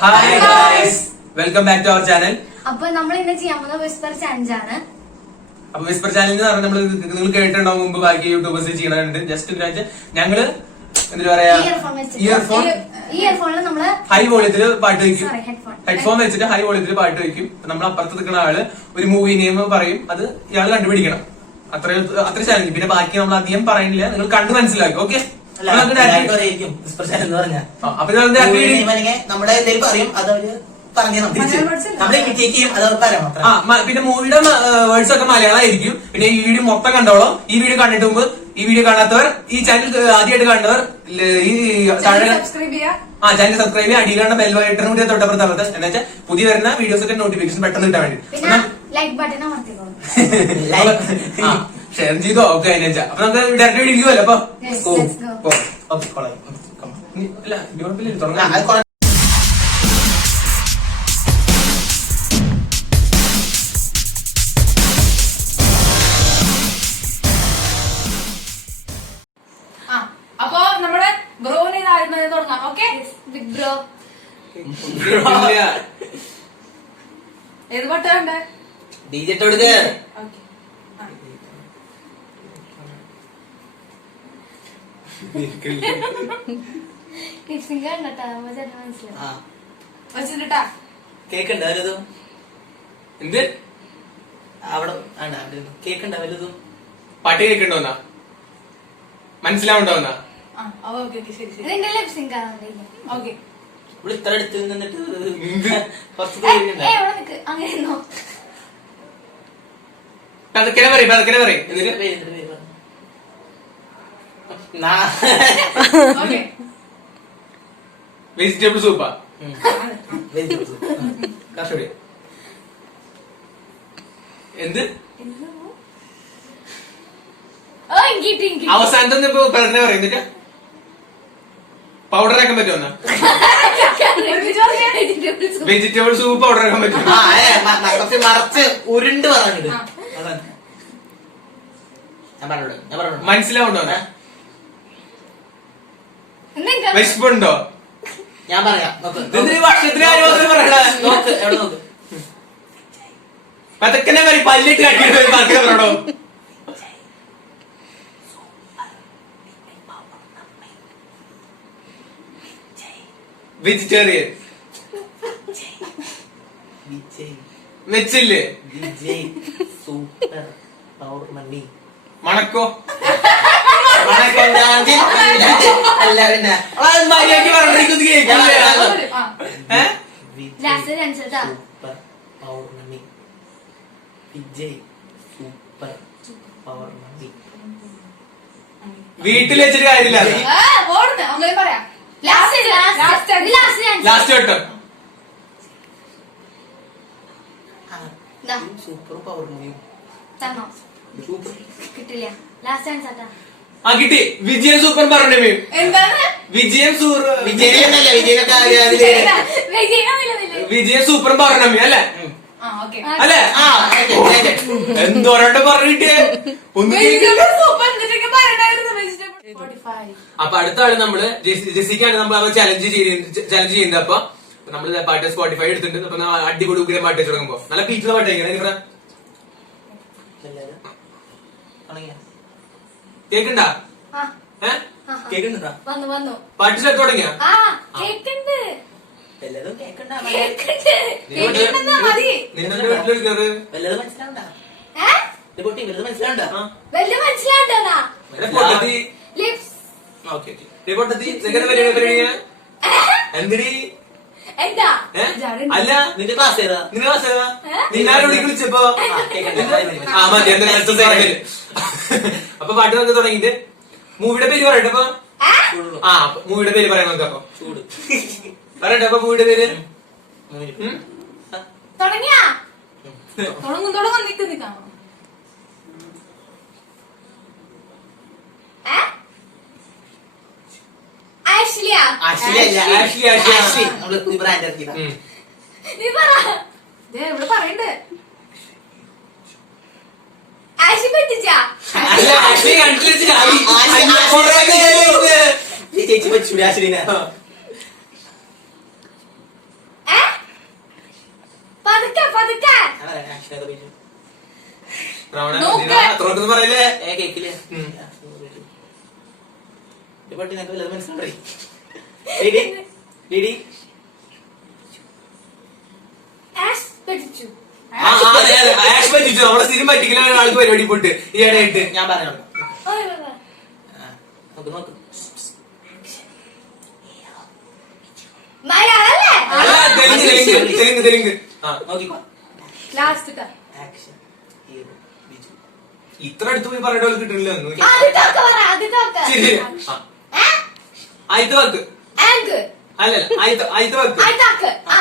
Hi guys, welcome back to our channel. അപ്പൊ നമ്മൾ ഇന്ന് ചെയ്യാൻ പോകുന്ന വിസ്പർ ചാലഞ്ച് ആണ്. അപ്പൊ വിസ്പർ ചാലഞ്ച് എന്ന് പറഞ്ഞാൽ നിങ്ങൾ കേട്ടിട്ടുണ്ടാവും, മുമ്പ് ബാക്കി യൂട്യൂബേഴ്സ് ചെയ്യണുണ്ട്. ജസ്റ്റ് ഞങ്ങള് എന്താ പറയാ, ഇയർഫോണിൽ നമ്മള് ഹൈ വോളിയത്തിൽ പാട്ട് വെക്കും. ഹെഡ്ഫോൺ വെച്ചിട്ട് ഹൈ വോളിയത്തിൽ പാട്ട് വെക്കും. നമ്മൾ അപ്പുറത്ത് നിൽക്കുന്ന ആള് ഒരു മൂവി നെയിം പറയും, അത് ഇയാൾ കണ്ടുപിടിക്കണം. അത്ര ചാലഞ്ച്. പിന്നെ ബാക്കി നമ്മൾ അധികം പറയുന്നില്ല, നിങ്ങൾ കണ്ടു മനസ്സിലാക്കും. ഓക്കെ, നമ്മുടെ എന്തെങ്കിലും പറയും, അതവര് പറഞ്ഞു നമ്മളെ ഇമിറ്റേറ്റ് ചെയ്യും, അതവർക്ക് അറിയാം. പിന്നെ മൂവിയുടെ വേർഡ്സ് ഒക്കെ മലയാളമായിരിക്കും. പിന്നെ ഈ വീഡിയോ മൊത്തം കണ്ടോളാം. ഈ വീഡിയോ കണ്ടിട്ട് മുമ്പ് ഈ വീഡിയോ കാണാത്തവർ, ഈ ചാനൽ ആദ്യമായിട്ട് കാണുന്നവർ ഈ ചാനൽ സബ്സ്ക്രൈബ് ചെയ്യുക. അടിയിലാണ് ബെൽ ബട്ടൺ കൂടി തൊട്ടപ്പുറത്ത് എന്ന് വെച്ചാൽ പുതിയ വരുന്ന വീഡിയോസ് ഒക്കെ നോട്ടിഫിക്കേഷൻ പെട്ടെന്ന് കിട്ടാൻ വേണ്ടി ഷെയർ ചെയ്തോ. ഓക്കെ, അതിനെ വെച്ചാൽ അപ്പൊ നമുക്ക് ഡയറക്റ്റ് വീഡിയോ അപ്പൊ തുടങ്ങാം. അപ്പൊ നമ്മുടെ ബ്രോനെ തുടങ്ങാം. ഓക്കെ, ബിഗ് ബ്രോ ഏത് പാട്ട് കണ്ടേ? ഡിജിറ്റോടുക്ക് വെച്ചിട്ടാ കേക്കുണ്ട് വലുതും എന്ത് അവിടെ കേക്കുണ്ട് വലുതും പാട്ട് കേൾക്കണ്ടോന്നാ, മനസ്സിലാവണ്ടോന്നാ? ഓക്കെ, ഇവിടെ ഇത്ര അടുത്ത് നിന്നിട്ട് കുറച്ച് അങ്ങനെയൊന്നോ പതുക്കനെ പറയും, പതുക്കനെ പറയും. വെജിറ്റബിൾ സൂപ്പാ? കർഷക എന്ത് അവസാനത്തെ ഇപ്പൊ പതുക്കനെ പറയും. എന്നിട്ട് പൗഡർ ആക്കാൻ പറ്റുമോ? വെജിറ്റബിൾ സൂപ്പ് പൗഡർ ആക്കാൻ പറ്റുമോ? മറച്ച് ഉരുണ്ട് പറഞ്ഞിട്ട് മനസ്സിലാവുണ്ടോ? വിശപ്പുണ്ടോ? ഞാൻ പറയാം. വർഷത്തിന് നോക്ക് എവിടെ നോക്ക്. പതക്കനെ പറയും, പല്ലിട്ട് കട്ടി പറയണോ? വെജിറ്റേറിയൻ വെച്ചില്ലേ? സൂപ്പർ പവർ മണി മണക്കോ? അല്ല പിന്നെ സൂപ്പർ പവർ മണി വിജയ് സൂപ്പർ പവർ മണി. വീട്ടിൽ വെച്ചിട്ട് കാര്യമില്ല. പറയാം. ലാസ്റ്റ് വട്ടം സൂപ്പർ പവർ മണി കിട്ടില്ല. ലാസ്റ്റ് ആൻസർ ആ കിട്ടി. വിജയൻ സൂപ്പർ പറഞ്ഞേ. എന്താണ് വിജയൻ വിജയനല്ല വിജയൻ സൂപ്പർ പറഞ്ഞ അല്ലേ? അല്ലേ? എന്തോരണ്ട് പറഞ്ഞിട്ടേ ഒന്ന്. അപ്പൊ അടുത്ത ആള് നമ്മള് ജെസിക്കാണ് നമ്മൾ ചലഞ്ച് ചെയ്യുന്നത്. അപ്പൊ നമ്മള് പാട്ട് സ്പോട്ടിഫൈ എടുത്തിട്ടുണ്ട്. അപ്പൊ അടിപൊളി ഉഗ്രം പാട്ട് വെച്ച് തുടങ്ങുമ്പോ നല്ല ബീറ്റുള്ള പാട്ട് കഴിക്കണം. കേക്കണ്ട? കേക്കുന്നുണ്ടാ? പാട്ട് സ്റ്റെപ്പ് തുടങ്ങിയ നിന്റെ വീട്ടിലെടുക്കാറ് മനസ്സിലാവണ്ട എന്തിനീ? അല്ല, നിന്റെ ക്ലാസ് ഏതാ? നിന്നാരോട് വിളിച്ചപ്പോ മതി. അപ്പൊ പാട്ട് നമുക്ക് തുടങ്ങിട്ട് മൂവിയുടെ പേര് പറയട്ടെ. അപ്പൊ മൂവിയുടെ പേര് പറയാൻ നമുക്ക്. അപ്പൊ ചൂട് പറയട്ടെ. അപ്പൊ മൂവിയുടെ പേര് നിക്കാം. ഇവിടെ പറയണ്ടേ? ചേച്ചി പറ്റൂല. Action hero Biju. നോക്ക്. അത്രയൊന്നും പറയില്ലേ? കേക്കില്ലേ ഉം. പട്ടി നിനക്ക് വല്ലതും മനസ്സിലായി? ഡിഡി ആഷ് പഠിച്ചു. അതെ അതെ ആഷ് പറ്റിച്ചു. നമ്മുടെ സ്ഥിരം പറ്റിക്കലാണ് ആൾക്ക് പരിപാടി പോയിട്ട് ഈയിടെയായിട്ട്. ഞാൻ പറഞ്ഞു ഓയ് ഓയ് ഓയ്. നോക്ക് നോക്ക്. മലയാളല്ലേ? അല്ല, തെലുങ്ക്. ആ നോക്കിക്കോ. Last action hero Biju. ഇത്ര അടുത്ത് പോയി പറയേണ്ട പോലെ കിട്ടുന്നില്ല. ആദ്യത്തെ വാക്ക് പറ, ആദ്യത്തെ വാക്ക്. ശരി. ഏ? ആദ്യത്തെ വാക്ക് ആങ്ക്. അല്ലല്ല, ആദ്യത്തെ വാക്ക് ആദ്യത്തെ വാക്ക്. ആ.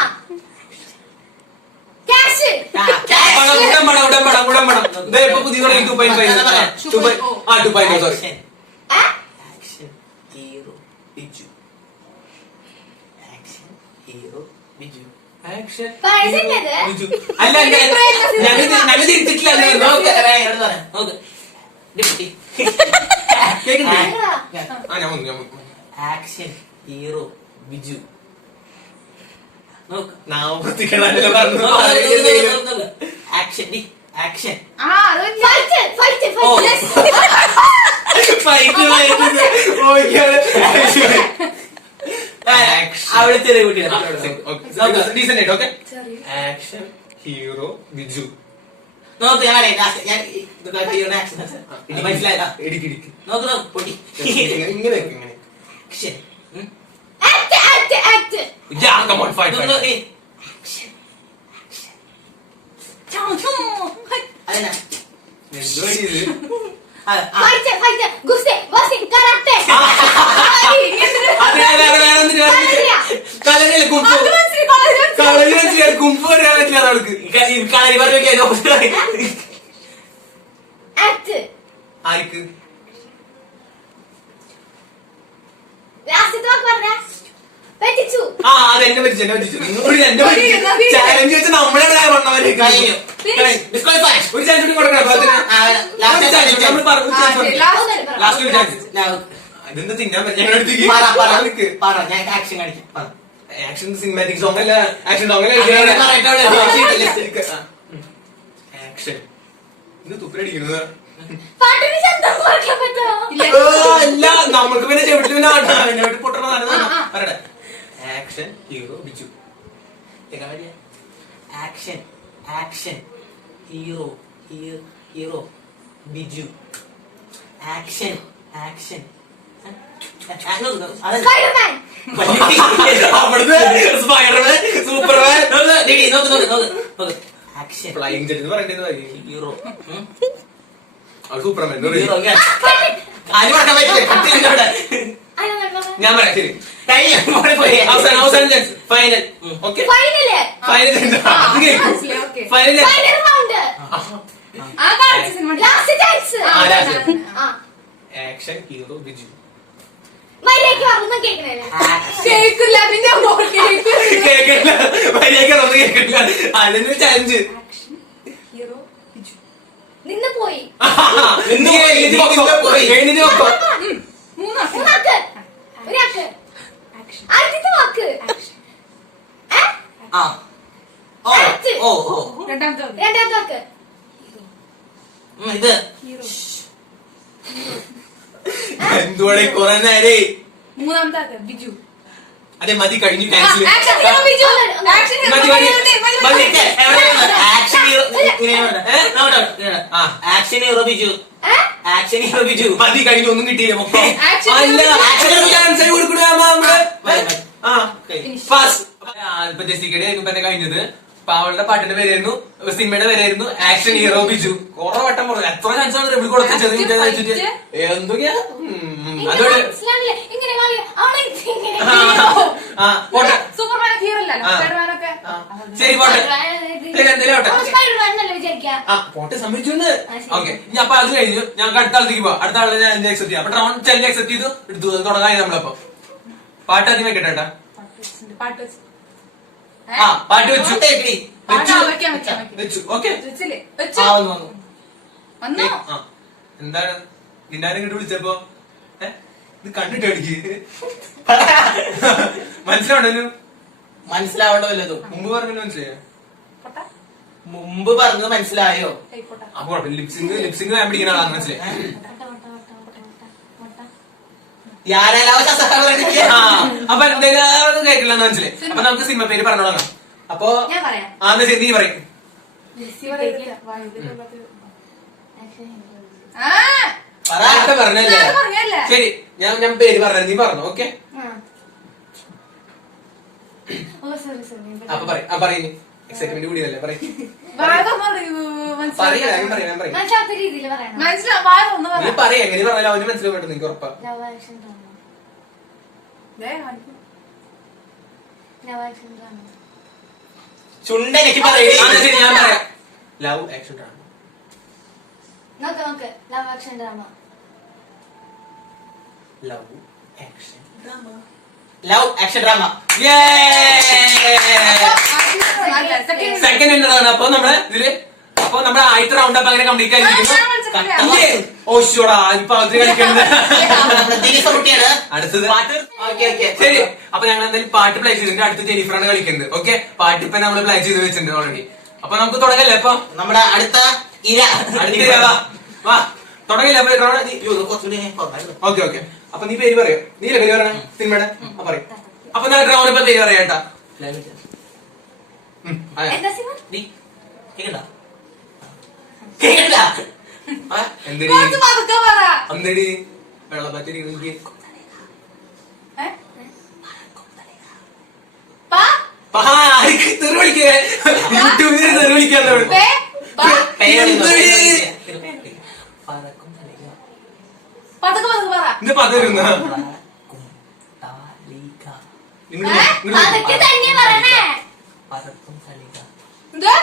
ക്യാഷ്. ഉടമ്പടം. ഇതേ ഇപ്പൊ പുതിയ 2.5. 2.5 സോറി. ആക്ഷൻ ഏ? Action hero Biju. Action hero Biju. Action പൈസയില്ലത്? അല്ല ഞങ്ങൾ തിരിച്ചിട്ടില്ല. നോക്ക്. എന്നോട് പറയാം. നോക്ക്. ഡിപ്റ്റി. ഞാൻ വന്നു. Action hero Biju. നോക്ക്. ആക്ഷൻ ഡി ആക്ഷൻ. ആ അത് ഫൈറ്റ്. ഓ. അവിടെ ചെറിയ കുട്ടിയാണ്. ഡീസന്റ് ആയിട്ട് ഓക്കെ. Action hero Biju. നോക്ക്. ഞാൻ ആക്ഷൻ മനസ്സിലായതാ. ഇടിക്ക് നോക്ക് നോക്ക് പൊടി. ഇങ്ങനെ action. Act. Yeah, come on, fight. Action. അതെന്നാ ഫൈറ്റ്. ഗുസ്തി, ബോക്സിംഗ്, കരാട്ടെ. കുംഫു അറിയാൻ പറ്റില്ല ആൾക്ക്. കളരി പറഞ്ഞു. ആക്ട്. ആർക്ക് ലാസ്റ്റത്തെ വാക്ക് പറഞ്ഞ പറ്റിച്ചു. അത് എന്നെ പറ്റിച്ചു. ചാലഞ്ച് വെച്ച് നമ്മളെ വന്നവരെ കഴിഞ്ഞു. ഒരു ചാൻസ് കൂടി കൊടുക്കണം. ലാസ്റ്റ് ഒരു ചാൻസ്. ഇതെന്താ തിന്നാൻ പറ്റും. ഞാൻ ആക്ഷൻ കാണിക്കാം. ആക്ഷൻ സിനിമാറ്റിക് സോങ് അല്ല, ആക്ഷൻ സോങ് ആക്ഷൻ. ഇത് തുപ്പരടിക്കുന്നത് പാട്ടിന് ശബ്ദം കുറയ്ക്കാൻ പറ്റുമോ? അല്ല, നമ്മൾക്ക് പിന്നെ ചെവിട്ടിൽ പിന്നെ പൊട്ടണ പറയട്ടെ. Action hero Biju. Action action hero hero Biju. Action action Spider-Man. Spider-Man, Superman. Action flying jet പറയണ്ടത് ഹീറോ സൂപ്പർമാൻ. ഹീറോ പറ്റില്ല. ഞാൻ പറയാം. ശരി, അവസാനം അവസാനം chance. Final. Okay, final. Final. Okay. Final. Final round. ആ കാണിച്ച സിനിമ last chance. Action hero Biju. മര്യാദയ്ക്ക് പറഞ്ഞു കേൾക്കണേ. കേക്കില്ല പിന്നെ കേക്കില്ല, മര്യാദ കേക്കില്ല. അതിന് ചാലഞ്ച്. ഹീറോ ബിജു. നിന്ന് പോയി. മൂന്നാം മൂന്നാക്ക്. ഒരാക്ക്. ആദ്യത്തെ വാക്ക്. രണ്ടാമത്തെ വാക്ക്. രണ്ടാമത്തെ വാക്ക്. ഇത് ഹീറോ. എന്തുവാടെ കുറെ നേരെ. മൂന്നാമത്തെ വാക്ക് ബിജു. അതെ, മതി, കഴിഞ്ഞു. Cancel. Action hero Biju. Action hero മതി, മതി. മതി. Action hero action hero Biju. Action hero Biju. മതി, കഴിഞ്ഞു. ഒന്നും കിട്ടിയില്ല. മൊത്തം Action അല്ല, hero. ആക്ഷൻ ചാൻസ് കൊടുക്കണ നമ്മള്. Okay. ഇപ്പൊ ജെസിക്കയുടെ ആയിരുന്നു ഇപ്പൊ കഴിഞ്ഞത്. അപ്പൊ അവളുടെ പാട്ടിന്റെ പേരായിരുന്നു, സിനിമയുടെ പേരായിരുന്നു ആക്ഷൻ ഹീറോ ബിജു. കുറെ വട്ടം പറഞ്ഞു. എത്ര ചാൻസ് ആണ് ഇവിടെ കൊടുത്ത ചെറിയ എന്തൊക്കെയാ. അതോടെ മനസ്സിലാവില്ല. ഇങ്ങനെ കളി. അവളെ ഇങ്ങനെ പോട്ടെ. സൂപ്പർമാൻ ഹീറോ അല്ലല്ലോ. സ്പൈഡർമാനൊക്കെ ശരി, പോട്ടെ. എന്തേലും പോട്ടെ. സ്പൈഡർമാൻ എന്നല്ലേ വിചാരിക്കുക. പോട്ടെ, സമ്മതിച്ചു. ശരി. ഓക്കെ, ഇനി അപ്പൊ അത് കഴിഞ്ഞു. ഞങ്ങൾക്ക് അടുത്ത ആളത്തേക്ക് പോവാം. അടുത്ത ആളെ ഞാൻ എന്റെ അക്സെപ്റ്റ് ചെയ്യാം. അപ്പൊ റൗണ്ട് ചലഞ്ച് അക്സെപ്റ്റ് ചെയ്തു എടുത്തു തുടങ്ങാൻ നമ്മളപ്പോ. പാട്ട് ആദ്യം വെക്കട്ടെ. പാട്ട് വെച്ച്. പാട്ട് വെച്ചു. വെച്ചു. ഓക്കെ, വെച്ചില്ലേ? വെച്ചു. വന്നു. വന്നോ? എന്താണ് നിന്നാരും ഇങ്ങോട്ട് വിളിച്ചപ്പോ? ഇത് കണ്ടിട്ട് അടിക്ക്. മനസ്സിലാവണു. മനസ്സിലാവേണ്ട വല്ലതും മുമ്പ് പറഞ്ഞു മനസ്സിലായോ? പൊട്ടാ. മുമ്പ് പറഞ്ഞത് മനസ്സിലായോ? ആയിക്കോട്ടെ. അപ്പൊ ലിപ്സിംഗ് ഞാൻ പിടിക്കുന്ന ആളാണ് മനസ്സിലായി. അപ്പൊ എന്തായാലും കേട്ടില്ല മനസ്സിലായി. അപ്പൊ നമുക്ക് സിനിമ പേര് പറഞ്ഞു തുടങ്ങാം. അപ്പൊ ഞാൻ പറയാം. ശരി നീ പറയും. ആ, പറഞ്ഞല്ലേ ഞാൻ പറഞ്ഞല്ലേ? ശരി ഞാൻ പേര് പറഞ്ഞ നീ പറഞ്ഞു. ഓക്കെ അപ്പൊ പറയും എക്സൈറ്റ്മെന്റ് കൂടിയതല്ലേ പറയും. വായ തുറന്ന് പറയാ മനസ്സിലായി. ഞാൻ പറയാം മനസ്സിലാത്ത രീതിയിൽ പറയണം. മനസ്സിലാ, വായ തുറന്ന് നീ പറ. പറയാ എങ്ങനെ പറഞ്ഞാലും അവന് മനസ്സിലാവും നിനക്ക് ഉറപ്പാ. Love action drama. ദേ കാണിക്കും. Love action drama. ചുണ്ടെനിക്ക് പറയേ. ശരി ഞാൻ പറയാം. Love action drama. നോക്ക് love action drama. Love action drama. Love action drama. Second എന്താണ്? അപ്പൊ നമ്മള് ഇതില് അപ്പൊ നമ്മുടെ ആദ്യത്തെ റൗണ്ട് അപ്പ് അങ്ങനെ കംപ്ലീറ്റ് ആയിരിക്കുന്നു. ഓശോടാ ഇപ്പൊ അവര് കളിക്കുന്നത് അടുത്തത്. ശരി അപ്പൊ ഞങ്ങൾ എന്തായാലും പാട്ട് പ്ലേ ചെയ്തിട്ടുണ്ട്. അടുത്ത ജെനിഫറാണ് കളിക്കുന്നത്. ഓക്കെ പാട്ട് ഇപ്പൊ നമ്മൾ പ്ലേ ചെയ്ത് വെച്ചിട്ടുണ്ട് ഓൾറെഡി. അപ്പൊ നമുക്ക് തുടങ്ങല്ലേ? അപ്പൊ നമ്മുടെ അടുത്ത ഇര വാ തുടങ്ങില്ല. ഓക്കെ ഓക്കെ അപ്പൊ നീ പേര് പറയോ? നീ പേര് പറയണ സിനിമയുടെ പറയും. അപ്പൊ ഞാൻ റൗണ്ട് ഇപ്പൊ പേര് പറയാട്ടാ. എന്താ സിനിമ? എന്തടി കുറച്ച് പതുക്കെ പറ. എന്തടി വെള്ളപ്പറ്റി ഏ? പാ, തെറിവിളിക്കേ യൂട്യൂബിൽ തെറിവിളിക്കാന്ന് പേ, പാ. പതുക്കെ പതുക്കെ പറ. ഇന്ന് പതിരുന്ന അതൊക്കെ തന്നെ പറയണേ. എന്ത്?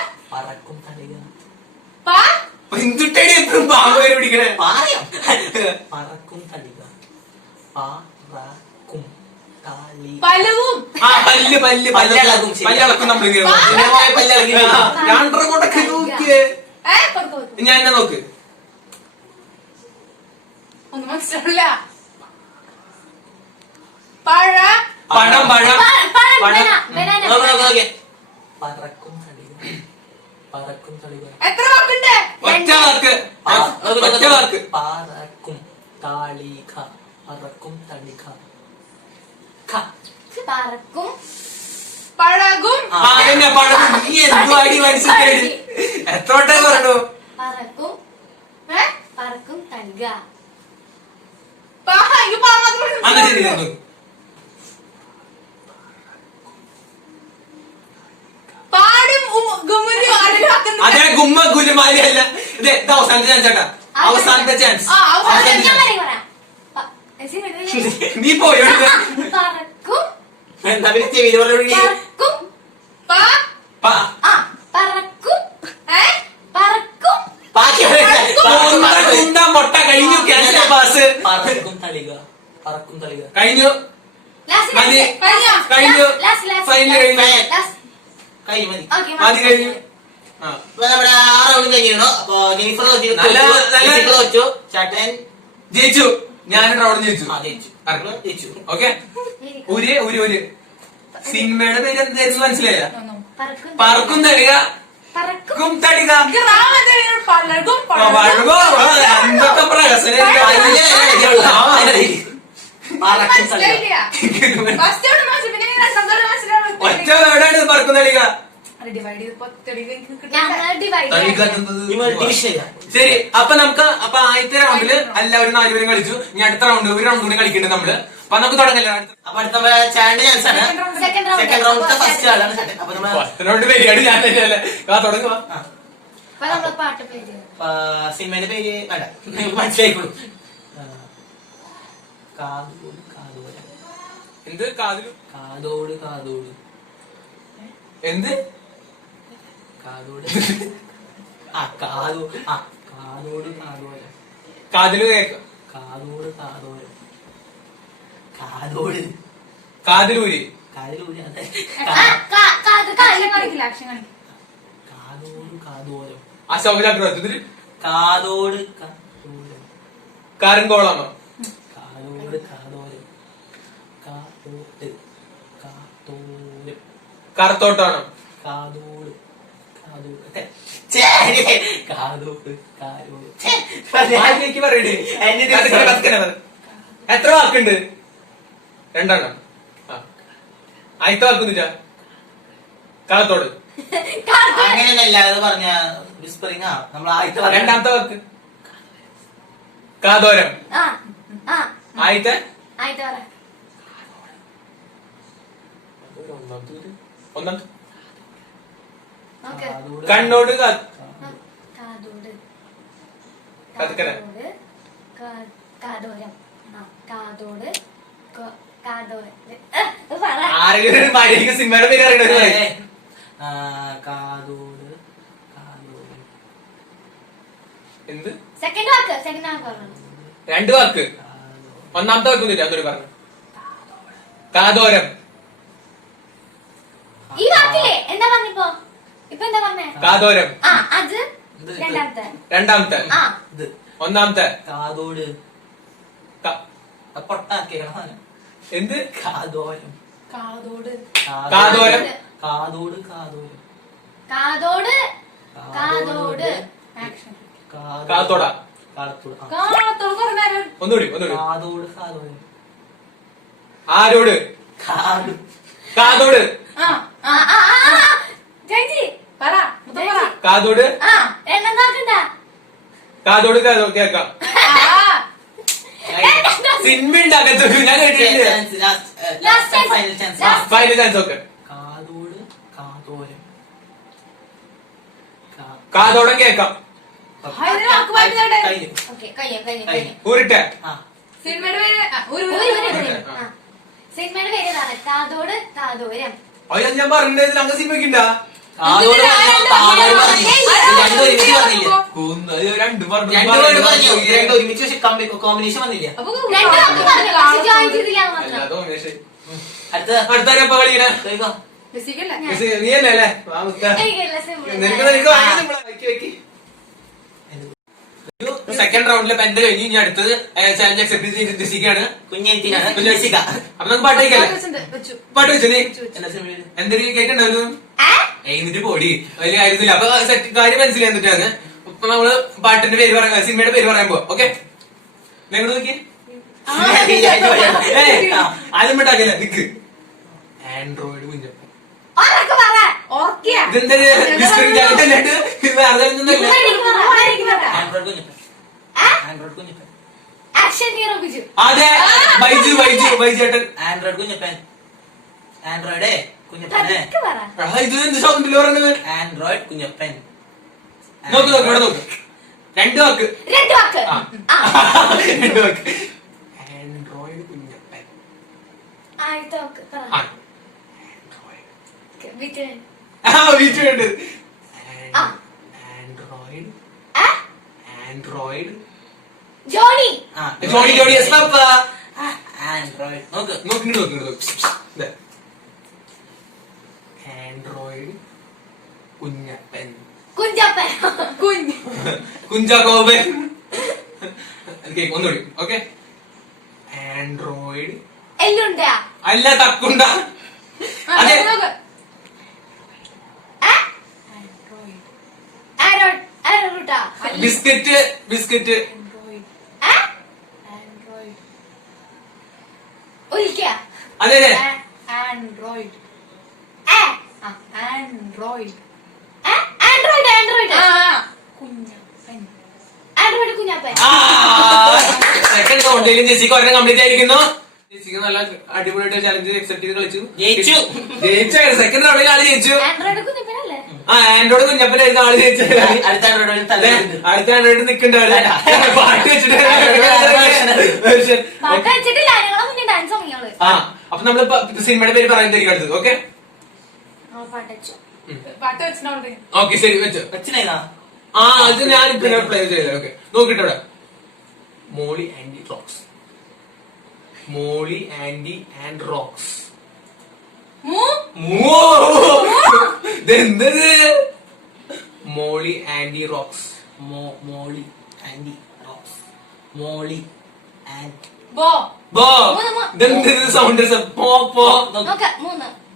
പാ, എന്തുട്ടേടി എപ്പോഴും പാമ്പ് പേര് പിടിക്കണേ. പലവും. പല്ലളക്കും നമ്മളിങ്ങനെ രണ്ടര കൊണ്ടൊക്കെ നോക്കിയേ. ഏ, പതുക്കെ പതുക്കെ. ഞാൻ എന്നെ നോക്ക്. ഒന്നും മനസ്സിലാവില്ല. പഴ, പഴം പഴം എത്ര വാക്കുണ്ട്? ഒറ്റ വാക്ക് ഒറ്റ വാക്ക്. പറക്കും പഴകും. അതന്നെ പഴം. നീ എന്തുവാടി മനസ്സിലായി? എത്ര വട്ടം പറഞ്ഞു? പറക്കും ഏ? പറക്കും തൽക. പാ, എനിക്ക് പാ മാത്രമേ അങ്ങനെ ശരി ഞാൻ നോക്ക്. പാടും ഗുമുരി അതേ ഗുമ്മ ഗുലുമാലി അല്ല. ഇത് അവസാനത്തെ ചാൻസ് ചേട്ടാ. അവസാനത്തെ ചാൻസ്. ആ, അവസാനത്തെ ഞാൻ പറയാം. നീ പോയോ? പറക്കും എന്താ പിന്നെ ചെവിയിൽ പറഞ്ഞു? പറക്കും പാ, ആ പറക്കും ഏ? പറക്കും മുട്ട കഴിഞ്ഞു. ക്യാൻസർ പാസ് കഴിഞ്ഞു. ലാസ്റ്റ് മതി. കഴിഞ്ഞോ? കഴിഞ്ഞു. ലാസ്റ്റ് ഫൈനൽ കഴിഞ്ഞു. കഴിഞ്ഞു മതി. ഓക്കേ മതി കഴിഞ്ഞു. ആ അപ്പൊ നമ്മുടെ ആ റൗണ്ട് കഴിഞ്ഞിരുന്നു. അപ്പൊ ജെനിഫർ നല്ല- തോറ്റു. ചേട്ടൻ ജയിച്ചു. ഞാനും റൗണ്ട് ജയിച്ചു. ജയിച്ചു. ഓക്കെ ഒരു സിനിമയുടെ പേര് എന്തായിരുന്നു മനസ്സിലായില്ല? പറക്കും പറക്കും തടിക പറക്കും ക്കും തടിക എനിക്ക് റാമന്റെ പലകും വഴുകോ എന്തൊക്കെ പ്രഹസനം. മനസ്സിലായില്ല. ഫസ്റ്റ് എവിടെ മനസ്സിലായി, പിന്നെ രണ്ടാമത്തെ മനസ്സിലാവും. ഒറ്റ വേർഡാണ് പറക്കും തടിക. ഡിവൈഡ് ചെയ്ത് പത്തടിക്ക് എനിക്ക് കിട്ടില്ല. ഞങ്ങൾ ഡിവൈഡ് ശരി അപ്പൊ നമുക്ക് ആദ്യത്തെ റൗണ്ടില് എല്ലാവരും 4 പേരും കളിച്ചു. ഇനി അടുത്ത റൗണ്ട് ഒരു റൗണ്ട് കൂടി കളിക്കുന്നുണ്ട് നമ്മള്. അപ്പൊ നമുക്ക് തുടങ്ങല്ലേ? അപ്പൊ അടുത്ത നമ്മുടെ ചാനൽ ചാൻസ് ആണ്. സെക്കൻഡ് സെക്കൻഡ് റൗണ്ടിലെ ഫസ്റ്റ് ആളാണ് ചേട്ടൻ. അപ്പൊ നമ്മൾ റൗണ്ട് പേരാണ് ഞാൻ തന്നെയല്ലേ തുടങ്ങുക. അപ്പൊ നമ്മള് പാട്ട് പ്ലേ ചെയ്യും. സിനിമയുടെ പേര് വേണ്ട, നിങ്ങൾക്ക് മനസ്സിലായിക്കോളൂ. കാതോട് കാതോര. എന്ത് കാതിലും കാതോട് കാതോട്. എന്ത് കാതോട് കാതോട് കാതോര. കാതില് കേക്ക കാതോട് കാതോര. കാതോട് കാതിലൂര് കാതിലൂര്. അതെ. ആക്ഷൻ കാണിക്കില്ല, ആക്ഷൻ കാണിക്കില്ല. കാതോട് കാതോരം. ആ സൗകര്യ കാതോട് കാതോരം. കാരൻകോളാണോ? കാതോട് കാതോരം. കാതോട് കാതോരം. കറുത്തോട്ടാണോ? കാതോട് കാതോരം. വായിലേക്ക് പറയണേ. എത്ര വാക്കുണ്ട്? 2 ആദ്യത്തെ വാക്കൊന്നുമില്ല. കാലത്തോട്. അങ്ങനെയല്ല അത് പറഞ്ഞ വിസ്പറിംഗ് ആ നമ്മൾ ആദ്യത്തെ രണ്ടാമത്തെ വാക്ക് കാതോരം. ആ ആ ആദ്യത്തെ ആയിട്ട് പറ. ഒന്നാമത്തെ ഓക്കെ. കണ്ണോട് കാതോട് കതുക്കര. കാതോരം. ആ കാതോട് കാതോരം. പറ. ആരെങ്കിലും മഴയ്ക്ക് സിനിമയുടെ പേര് അറിയണത് കാതോട് കാതോട് എന്ത്? സെക്കൻഡ് വാക്ക് പറഞ്ഞു. 2 വാക്ക്. ഒന്നാമത്തെ വാക്കൊന്നുമില്ല. അതൊരു പറഞ്ഞു. കാതോരം. ഈ വാക്കില്ലേ എന്താ പറഞ്ഞിപ്പോ? ഇപ്പൊ എന്താ പറഞ്ഞേ? കാതോരം. ആ അത് രണ്ടാമത്തെ. രണ്ടാമത്തെ. ആ ഇത് ഒന്നാമത്തെ കാതോട് പൊട്ടാക്കിയാണ്. എന്ത്? കാതോരം കാതോട് കാതോരം. കാതോട് കാതോരം കാതോട് കാതോട് ആക്ഷൻ കാത്തോട. കാതോട് കാതോട് പറഞ്ഞാലും ഒന്നുകൂടി. കാതോട് കാതോരം ആരോട്? കാത് കാതോട്. ആ ആ ആ ആ ചേച്ചി പറ മൊത്തം പറ കാതോട്. ആ രണ്ടാം വാക്കെന്താ? കാതോട് കേക്കാം. സിനിമ ഉണ്ടാക്കത്തൊരു ഞാൻ കേട്ടിട്ടില്ല. Final chance final chance. Okay. കാതോട് കാതോരം കാതോടം കേക്കാം. അതിന് വാക്ക് പറഞ്ഞതോടെ കഴിഞ്ഞു. ഓക്കെ കഴിഞ്ഞു. ഊരിട്ടെ. സിനിമയുടെ പേര് ഒരു സിനിമയുടെ പേര് ഏതാണ്? കാതോട് കാതോരം. അത് ഞാൻ പറഞ്ഞത് അങ്ങ് സിനിമയ്ക്കുണ്ട. കാതോട് കാതോട് പറഞ്ഞു. രണ്ടും ഒരുമിച്ച് പറഞ്ഞില്ല. രണ്ട് പറഞ്ഞു. രണ്ടും പറഞ്ഞു. രണ്ടും ഒരുമിച്ച് പക്ഷെ കോമ്പിനേഷൻ വന്നില്ല. അപ്പൊ രണ്ട് വാക്ക് പറഞ്ഞു. പക്ഷെ join ചെയ്തില്ല എന്ന് മാത്രം. അല്ലാതെ ഉമേഷ്. അടുത്ത അടുത്താരപ്പ കളിക്കണ? ചോദിക്കോ. ബേസിക്കല്ല നീ അല്ലേ അല്ലേ? എനിക്കല്ല simple. നിനക്ക് ഭയങ്കര സിമ്പിളാ. വെക്ക്. സെക്കൻഡ് റൗണ്ടിലെ പെന്റെ കഴിഞ്ഞ് ഇനി അടുത്തത് ചാലഞ്ച് അക്സെപ്റ്റ് ചെയ്ത് ജെസിക്കാണ്. കുഞ്ഞെത്തിനാണ് അപ്പൊ നമുക്ക് പാട്ട് കഴിക്കല്ലേ? വെച്ചു പാട്ട് വെച്ചോ നീ? എന്താ സിനിമയില്? എന്തൊരു കേൾക്കണ്ടാവും. എന്നിട്ട് പോടി വലിയ കാര്യത്തില്ല. അപ്പൊ കാര്യം മനസ്സിലായി. എന്നിട്ടാണ് ഇപ്പൊ നമ്മള് പാട്ടിന്റെ പേര് പറയാൻ സിനിമയുടെ പേര് പറയാൻ പോവാ. ഓക്കെ നിങ്ങൾ നോക്കി. ആദ്യം പെട്ടാക്കല്ലേ നിക്ക്. ആൻഡ്രോയിഡ് കുഞ്ഞപ്പൻ. ഉറക്കെ പറ. ഓർക്കിയ ഇതെന്തൊരു ഡിസ്കറിങ് ആയിട്ടല്ലാണ്ട് വേറെ ഒന്നല്ല. Android Kunjappan. Android Kunjappan. Action hero Biju. അതെ ബൈജു ചേട്ടൻ. ആൻഡ്രോയിഡ് കുഞ്ഞപ്പൻ. ആൻഡ്രോയിഡ് കുഞ്ഞപ്പനെ. പതുക്കെ പറ. ഇത് എന്ത് സൗണ്ടിൽ പറഞ്ഞത്? ആൻഡ്രോയിഡ് കുഞ്ഞപ്പൻ. നോക്ക് ഇവിടെ നോക്ക്. 2 വാക്ക്. രണ്ട് വാക്ക്. ആ. ആ 2 വാക്ക്. ആൻഡ്രോയിഡ് കുഞ്ഞപ്പൻ. ആദ്യത്തെ വാക്ക് പറ. ആ. ബിജു. വീട്ടിൽ ഉണ്ട്. ആ. ആൻഡ്രോയിഡ്. ആ ആൻഡ്രോയിഡ്. ജോണി. ആ ജോണി യെസ് പാപ്പ. ആൻഡ്രോയിഡ് നോക്ക്. നോക്ക്. ആൻഡ്രോയിഡ് കുഞ്ഞപ്പൻ. കുഞ്ചപ്പൻ. കുഞ്ഞ് കുഞ്ചാക്കോബൻ. ഒന്നുകൂടി. ഓക്കെ. ആൻഡ്രോയിഡ് എല്ലുണ്ട. അല്ല തക്കുണ്ട. അതെ. ബിസ്ക്കറ്റ്. ഒലിക്ക. അതെ അതെ. Android Android Android. Kunjappan Android Kunjappan. Second റൗണ്ടിലും ജെസിക്ക് ഒരെണ്ണം കംപ്ലീറ്റ് ആയിരിക്കുന്നു. ജെസിക്ക് നല്ല അടിപൊളിയായിട്ട് ചലഞ്ച് അക്സെപ്റ്റ് ചെയ്ത് കളിച്ചു. ജയിച്ചു. സെക്കൻഡ് റൗണ്ടിൽ ആള് ജയിച്ചു. ആൻഡ്രോയിഡ് കുഞ്ഞപ്പനല്ലേ? ആൻഡ്രോയിഡ് കുഞ്ഞപ്പനായിരുന്നു ആള് ജയിച്ചത്. അടുത്ത ആൻഡ്രോയിഡ് തല അടുത്ത ആൻഡ്രോയിഡ് നിക്കണ്ടാവില്ല. പാട്ട് വെച്ചിട്ട് പാട്ട് വെച്ചിട്ടില്ല. ഞങ്ങളെ മുന്നേ ഡാൻസ് തുടങ്ങിയോള്. അപ്പൊ നമ്മള് സിനിമയുടെ പേര് പറയുന്നതായിരിക്കും അടുത്തത്. ഓക്കെ പാട്ട് വെച്ചു. പാട്ട് വെച്ചിട്ടുണ്ട് ഓക്കെ ശരി വെച്ചോ. വെച്ചിനാ അത് ഞാൻ പിന്നെ പ്ലേ ചെയ്തത്. ഓക്കെ നോക്കിട്ടോടെ. Molly Andy rocks. Molly Andy and rocks. ഇതെന്തത്? Molly Andy rocks. Molly Andy rocks. Molly and ബോ ബോ. ഇതെന്തത് സൗണ്ട്? പോ. നോക്ക.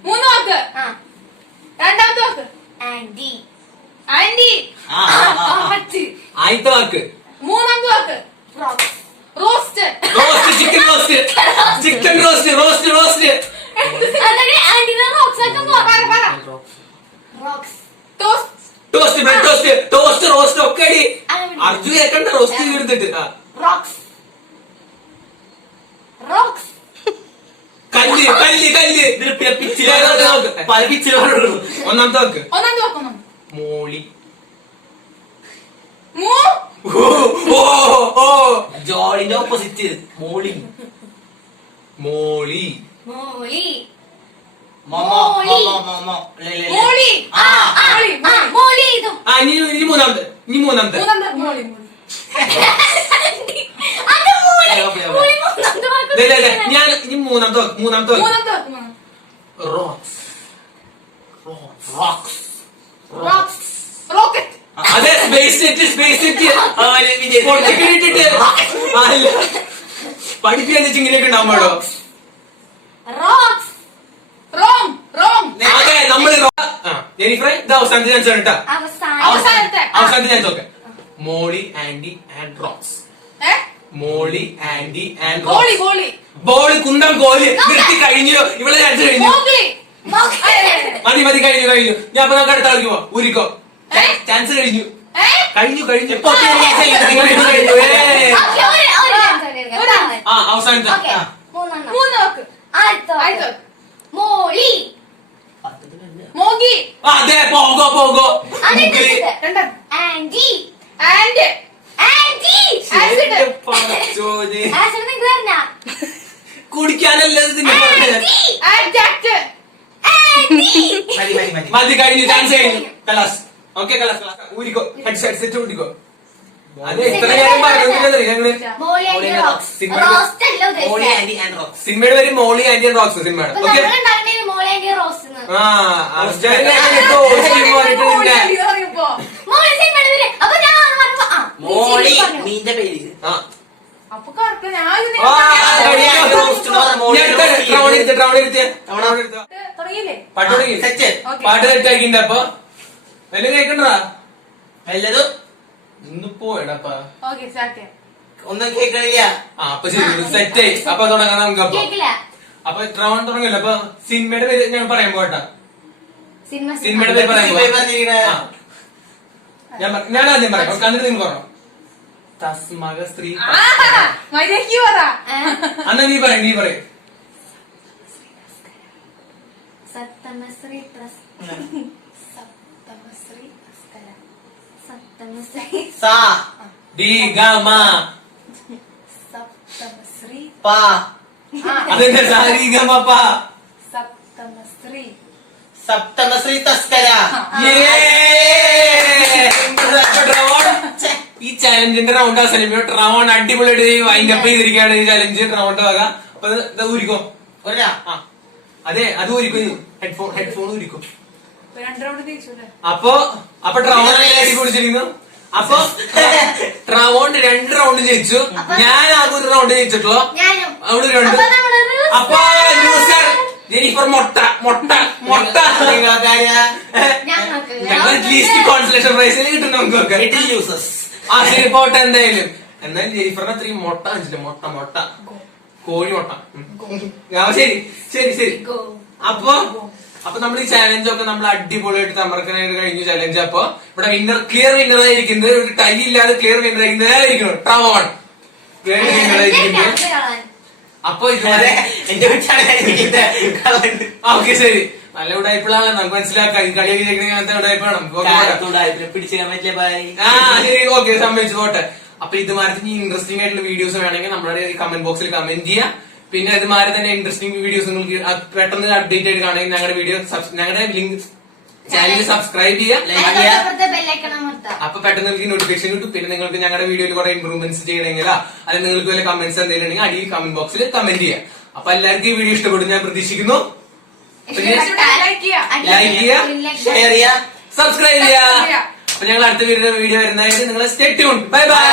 മൂന്ന് വാക്ക്. ആ രണ്ടാമത്തെ വാക്ക് ആൻഡി. ആന്റി. ആ. ആദ്യത്തെ വാക്ക് മൂന്നാമത്തെ വാക്ക് rocks. Roast. Roast, chicken roast, chicken roast, roast roast. എന്നിട്ട് ആന്റിനെ റോക്സ് ആക്കാൻ പറ. Rocks. Toast. Toast, bread toast, toast roast ഒക്കെ അടി. അർജു കേക്കണ്ട റോസ്റ്റ് എടുത്തിട്ട്. റോക്സ്. റോക്സ്. കല്ല് കല്ല് കല്ല്. ഇതിന് പല പിച്ചിലോട്ട് ഒന്നാമത്തെ വാക്ക് ഒന്നാമത്തെ വാക്ക് ഒന്നാം. മോളി. മൂ. ഓ ഓ ഓ ജോളിന്റെ ഓപ്പോസിറ്റ് മോളി. മോളി. മോളി. മോമോ മോളി. മോമോ മോമോ മോളി. ആ മോളി. മോളി ഇതും. ഇനി മൂന്നാമത്തെ. മൂന്നാമത്തെ മോളി. അത് മോളി. മോളി മൂന്നാമത്തെ വാക്ക്. ഇല്ല, ഇല്ല, ഞാൻ ഇനി മൂന്നാമത്തെ വാക്ക്. മൂന്നാമത്തെ വാക്ക് മൂന്നാമത്തെ വാക്ക്. റോക്സ്. റോക്സ്. റോക്സ്. റോക്കറ്റ്. അതെ, സ്പേസ് നെറ്റ്, സ്പേസ് നെറ്റ്. പൊട്ടിക്കിട്ടിട്ട് അല്ല പഠിപ്പിക്കാൻ ഇങ്ങനെയൊക്കെ ഉണ്ടാവുമ്പോഴോ. റോക്സ്. റോങ്. റോങ്. അതെ, നമ്മള് ജെനിഫറെ ഇത് അവസാനത്തെ ചാൻസ് ആണ് കേട്ടാ. അവസാനത്തെ. അവസാനത്തെ ചാൻസ് ഒക്കെ. Molly, aunty and rocks. Molly, aunty and ബോളി. റോക്സ്. ബോളി. ബോള്, കുന്തം, കോല് നിർത്തി കഴിഞ്ഞു. ഇവിടെ ചാൻസ് കഴിഞ്ഞു. മോഗ്ലി. മതി മതി, കഴിഞ്ഞു കഴിഞ്ഞു. ഞാൻ അപ്പൊ നമുക്ക് അടുത്ത കളിക്കുമോ? ഊരിക്കോ. ചാൻസ് കഴിഞ്ഞു. കഴിഞ്ഞു കഴിഞ്ഞു. ഇപ്പൊ കഴിഞ്ഞു. ആ, അവസാനത്തെ. മൂന്ന് വാക്ക്. അടുത്ത അടുത്ത. മോളി. മോഗി. അതെ, പോകോ പോകോ. മുക്കില്. രണ്ടാം. ആന്റി. ആൻഡ്. ആന്റി. ആസിഡ്. ചോദ്യ ആസിഡ് നിങ്ങൾക്ക് തരണ. കുടിക്കാനല്ലത് നിങ്ങൾ പറഞ്ഞത്. ആന്റി. ആഡ്ജക്റ്റ്. ആന്റി. മതി മതി മതി മതി, കഴിഞ്ഞു. ചാൻസ് കഴിഞ്ഞു. കലാസ്. ഓക്കെ, കലാസ്. ഊരിക്കോ. ഹെഡ്സെറ്റ് ഊരിക്കോ. അതെ, ഇത്ര നേരം പറഞ്ഞില്ലേ ഞങ്ങള്. മോളി ആന്റി റോക്സ്. സിനിമ- റോസ്റ്റ് അല്ല മോളി ഉദ്ദേശിച്ചത്. Anti and rocks. സിനിമയുടെ പേര് മോളി ആന്റി ആൻഡ് റോക്സ് സിനിമയാണ്. അപ്പൊ ഓക്കെ. നമ്മളുണ്ടാക്കണേന് മോളി ആന്റി റോസ്റ്റ് എന്ന്. ആ, അർജുനെ ഇപ്പൊ ഓടിച്ചിട്ട് പോയിട്ട് മോളി നിന്റെ- ആന്റി എന്ന് പറയുമ്പോ മോളി സിനിമയുടെ പേര്. അപ്പൊ ഞാൻ പറഞ്ഞപ്പോ മോളി പറഞ്ഞു. മീന്റെ പേര്. ആ. അപ്പൊ കറക്റ്റ്. ഞാൻ ഇതിനെ ആ, കഴിഞ്ഞു. റോസ്റ്റ് എന്ന് പറഞ്ഞ മോളി ഞാൻ എടുത്ത റോസ്റ്റ് റൗണ്ട് എടുത്ത് റൗണ്ട് എടുത്ത് റൗണ്ട് എടുത്ത് തുടങ്ങിയില്ലേ? പാട്ട് തുടങ്ങി. സെറ്റ്. ഓക്കേ. പാട്ട് സെറ്റ് ആക്കിണ്ട്. അപ്പൊ വലിയ കേക്കണ്ടാ വല്ലതും ഇന്ന് പോയടപ്പാ. ഓക്കെ, സ്റ്റാർട്ട് ചെയ്യാം. ഒന്നും കേൾക്കണില്ല. ആ, അപ്പൊ ശരി, സെറ്റ് ആയി. അപ്പൊ തുടങ്ങാം നമുക്ക്. അപ്പൊ കേക്കില്ല. അപ്പൊ റൗണ്ട് തുടങ്ങില്ല. അപ്പൊ സിനിമയുടെ പേര് ഞാൻ പറയാൻ പോട്ടാ. സിനിമ സിനിമയുടെ പേര് പറയാൻ സിനിമയിൽ പറഞ്ഞിരിക്കണേ. ഞാൻ ആദ്യം പറയാം. കണ്ടിട്ട് നിങ്ങൾ പറഞ്ഞു. തസ്മക സ്ത്രീ. മര്യാദയ്ക്ക് പറ. അന്നാ നീ പറയും. നീ പറയും. സപ്തമശ്രീ പ്രസ് സപ്തമശ്രീ പ്രസ്കര സപ്തമശ്രീ സാ ഡി ഗ മ. സപ്തമശ്രീ. പാ അതെന്താ സാരി ഗ മ പ. സപ്തമശ്രീ. സപ്തമശ്രീ തസ്കര. ഈ ചാലഞ്ചിന്റെ റൗണ്ട് അവസാനം റൗണ്ട് അടിപൊളിയായിട്ട് വൈൻഡപ്പ് ചെയ്തിരിക്കുകയാണ് ഈ ചാലഞ്ച് റൗണ്ട് വക. അപ്പൊ ഇത് ഊരിക്കോ. ഒരാ ആ, അതെ, അത് ഊരിക്കും. ഹെഡ്ഫോൺ ഊരിക്കും. രണ്ട് റൗണ്ട് തിരിച്ചു. അപ്പൊ ട്രവോണ്ട് അടിപൊളിച്ചിരിക്കുന്നു. അപ്പൊ ട്രവോണ്ട് 2 റൗണ്ട് ജയിച്ചു. ഞാൻ ആകെ ഒരു റൗണ്ട് ജയിച്ചിട്ടുള്ളൂ. ഞാനും. അവിടെ ഒരു റൗണ്ട്. അപ്പൊ ലൂസർ ജെനിഫർ. മൊട്ട മൊട്ട മൊട്ട. ഞങ്ങൾ അറ്റ്ലീസ്റ്റ് കോൺസലേഷൻ പ്രൈസിൽ കിട്ടും നമുക്കൊക്കെ. യൂസസ്. ആ, ശരി, പോട്ടെ. എന്തായാലും എന്നാലും ജെനിഫറിന് അത്രയും മൊട്ട വെച്ചിട്ട് മൊട്ട കോഴി മൊട്ട. ശരി ശരി ശരി. അപ്പൊ നമ്മൾ ഈ ചാലഞ്ച് ഒക്കെ നമ്മൾ അടിപൊളിയായിട്ട് തമർക്കാനായിട്ട് കഴിഞ്ഞു ചാലഞ്ച്. അപ്പൊ ഇവിടെ ക്ലിയർ വിന്നർ ആയിരിക്കുന്നത്, ഒരു ടൈ ഇല്ലാതെ ക്ലിയർ വിന്നർ ആയിരിക്കുന്നു ട്രവോൺ. വിന്നർ ആയിരിക്കുന്നത്. അപ്പൊ ഇതുവരെ എന്റെ വീട്ടാണ്. ഓക്കെ, ശരി. നല്ല ഉടായ്പളാണ് നമുക്ക് മനസ്സിലാക്കാം. ഈ കളിയൊക്കെ ചെയ്യുന്ന അങ്ങനത്തെ ഉടായ്പാണ്. പിടിച്ചിരിക്കാൻ പറ്റില്ല. ബൈ. ആ, ശരി, ഓക്കെ, സമ്മതിച്ചു, പോട്ടെ. അപ്പൊ ഇതുമാതിരി ഇൻട്രസ്റ്റിംഗ് ആയിട്ടുള്ള വീഡിയോസ് വേണമെങ്കിൽ നമ്മുടെ കമന്റ് ബോക്സിൽ കമന്റ് ചെയ്യാം. പിന്നെ ഇതുമാതിരി തന്നെ ഇൻട്രസ്റ്റിംഗ് വീഡിയോസ് നിങ്ങൾക്ക് പെട്ടെന്ന് അപ്ഡേറ്റ് ആയിട്ട് കാണണമെങ്കിൽ ഞങ്ങളുടെ വീഡിയോ ഞങ്ങളുടെ ലിങ്ക് ചാനൽ സബ്സ്ക്രൈബ് ചെയ്യാം. അപ്പൊ പെട്ടെന്ന് നിങ്ങൾക്ക് നോട്ടിഫിക്കേഷൻ കിട്ടും. പിന്നെ നിങ്ങൾക്ക് ഞങ്ങളുടെ വീഡിയോയിൽ കുറെ ഇംപ്രൂവ്മെന്റ്സ് ചെയ്യണമെങ്കിലോ അല്ലെങ്കിൽ നിങ്ങൾക്ക് വല്ല കമന്റ്സ് എന്തെങ്കിലും ഉണ്ടെങ്കിൽ അടിയിൽ കമന്റ് ബോക്സിൽ കമന്റ് ചെയ്യാം. അപ്പൊ എല്ലാവർക്കും ഈ വീഡിയോ ഇഷ്ടപ്പെടും ഞാൻ പ്രതീക്ഷിക്കുന്നു. ലൈക്ക് ചെയ്യാം. ലൈക്ക് ചെയ്യാം, ഷെയർ ചെയ്യാ, സബ്സ്ക്രൈബ് ചെയ്യാം. അപ്പൊ ഞങ്ങൾ അടുത്ത വീഡിയോ വരുന്നതായിട്ട് നിങ്ങൾ സ്റ്റേ ട്യൂൺ. Bye bye.